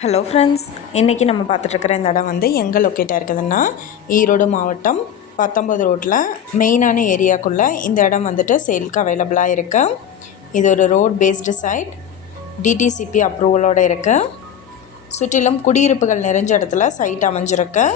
Hello friends இன்றைக்கி நம்ம பார்த்துட்ருக்குற இந்த இடம் வந்து எங்கே லொக்கேட்டாக இருக்குதுன்னா ஈரோடு மாவட்டம் பத்தொம்பது ரோட்டில் மெயினான ஏரியாக்குள்ளே இந்த இடம் வந்துட்டு சேல்க்கு அவைலபிளாக இருக்குது இது ஒரு ரோட் பேஸ்டு சைட் டிடிசிபி அப்ரூவலோடு இருக்குது சுற்றிலும் குடியிருப்புகள் நிறைஞ்ச இடத்துல சைட் அமைஞ்சிருக்கு.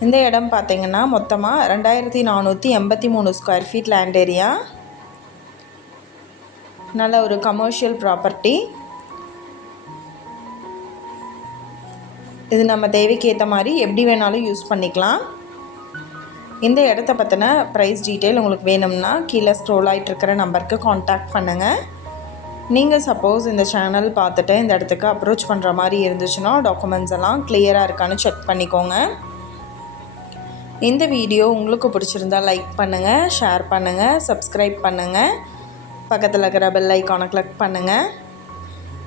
இந்த இடம் பார்த்திங்கன்னா மொத்தமாக ரெண்டாயிரத்தி நானூற்றி எண்பத்தி மூணு ஸ்கொயர் ஃபீட் லேண்ட் ஏரியா நல்ல ஒரு கமர்ஷியல் ப்ராப்பர்ட்டி இது நம்ம தேவைக்கு ஏற்ற மாதிரி எப்படி வேணாலும் யூஸ் பண்ணிக்கலாம். இந்த இடத்த பற்றின ப்ரைஸ் டீட்டெயில் உங்களுக்கு வேணும்னா கீழே ஸ்க்ரோல் ஆகிட்டு இருக்கிற நம்பருக்கு காண்டாக்ட் பண்ணுங்கள் நீங்கள் சப்போஸ் இந்த சேனல் பார்த்துட்டு இந்த இடத்துக்கு அப்ரோச் பண்ணுற மாதிரி இருந்துச்சுன்னா டாக்குமெண்ட்ஸ் எல்லாம் கிளியராக இருக்கான்னு செக் பண்ணிக்கோங்க. இந்த வீடியோ உங்களுக்கு பிடிச்சிருந்தா லைக் பண்ணுங்கள் ஷேர் பண்ணுங்கள் சப்ஸ்கிரைப் பண்ணுங்கள் பக்கத்தில் இருக்கிற பெல் ஐக்கானை கிளிக் பண்ணுங்கள்